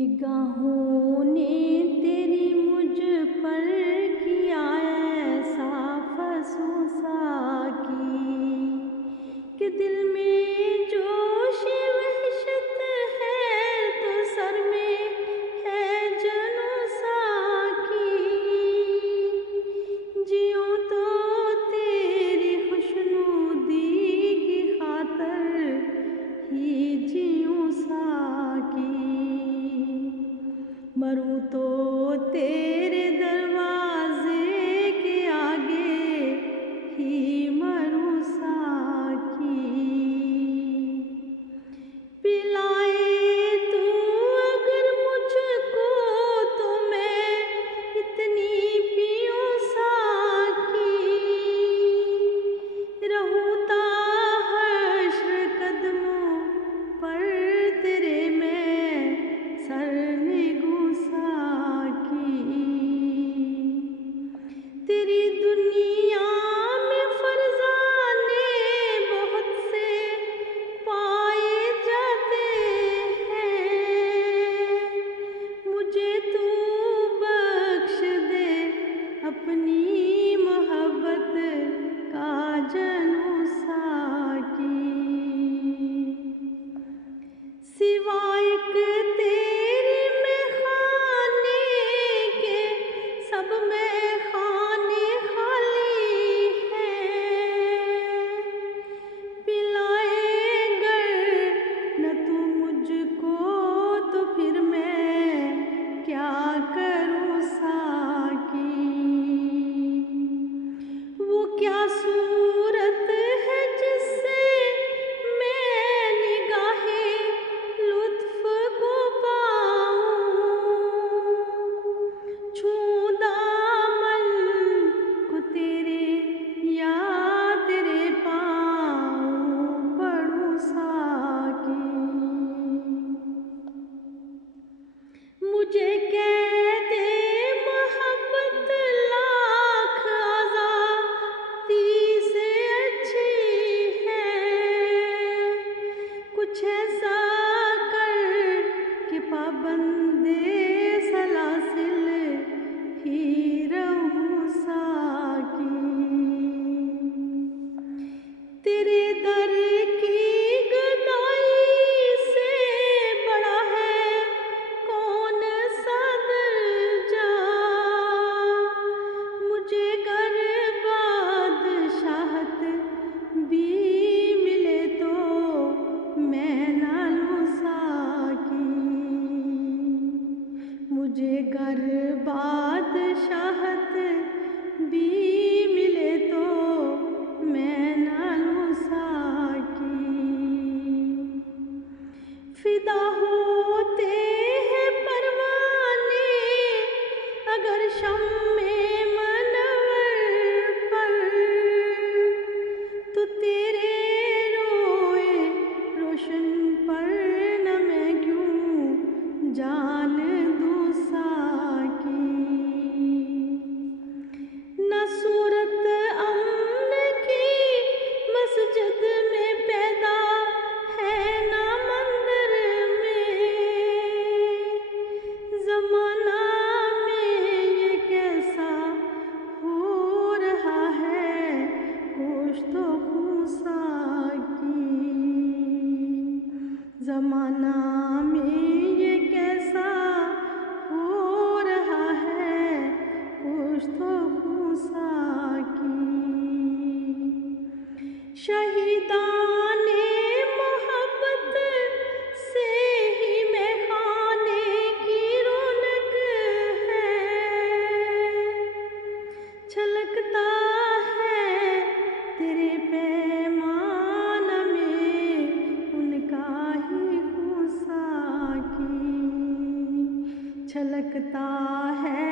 निगाहों ने तेरी मुझ पर किया ऐसा फसूसा कि दिल में जोश वहशत है तो सर में है जनूसा की। जियूं तो तेरी खुशनुदी की खातर ही जियूं साकी, मरूं तो तेरे दरवाजे के आगे ही मरूं साकी। पिलाए तू अगर मुझको तो मैं इतनी पीऊं साकी, रहूं ता हश्र कदमों पर तेरे मैं सर निगूं साकी। तेरी दुनिया में फरजाने बहुत से पाए जाते हैं, मुझे तू बख्श दे अपनी मोहब्बत का जनूं साकी। सिवाय एक तेरे में खाने के सब में खाने खाली हैं। पिलाएगा न तू मुझको तो फिर मैं क्या करूं साकी। वो क्या सूरत है जिससे मैं निगाहे लुत्फ को पाऊं, छूं दामन को तेरे या तेरे पाऊं पड़ूं साकी। मुझे कह दे मोहब्बत लाख आज़ादी से अच्छी है, कुछ ऐसा कर कि पाबंदे सलासिल ही रहूं साकी। तेरे दर की गदाई से बड़ा है कौन सा दर्जा, मुझे गर बादशाहत भी मिले तो मैं ना लूं साकी। मुझे गर बादशाहत भी मिले तो मैं ना लूं साकी। फिदा होते हैं परवाने अगर शम्मे मनवर पर, तो तेरे रोए रोशन पर न मैं क्यों जान दूं साकी। न सूरत अमन की मस्जिद में पैदा है ना मंदिर में, ज़माना में ये कैसा हो रहा है होश तो खूं साकी। ज़माना में ये कैसा हो रहा है होश तो खूं साकी। शहीदाने मोहब्बत से ही मैं खाने की रौनक है, छलकता है तेरे पैमान में उनका ही खूं साकी। छलकता है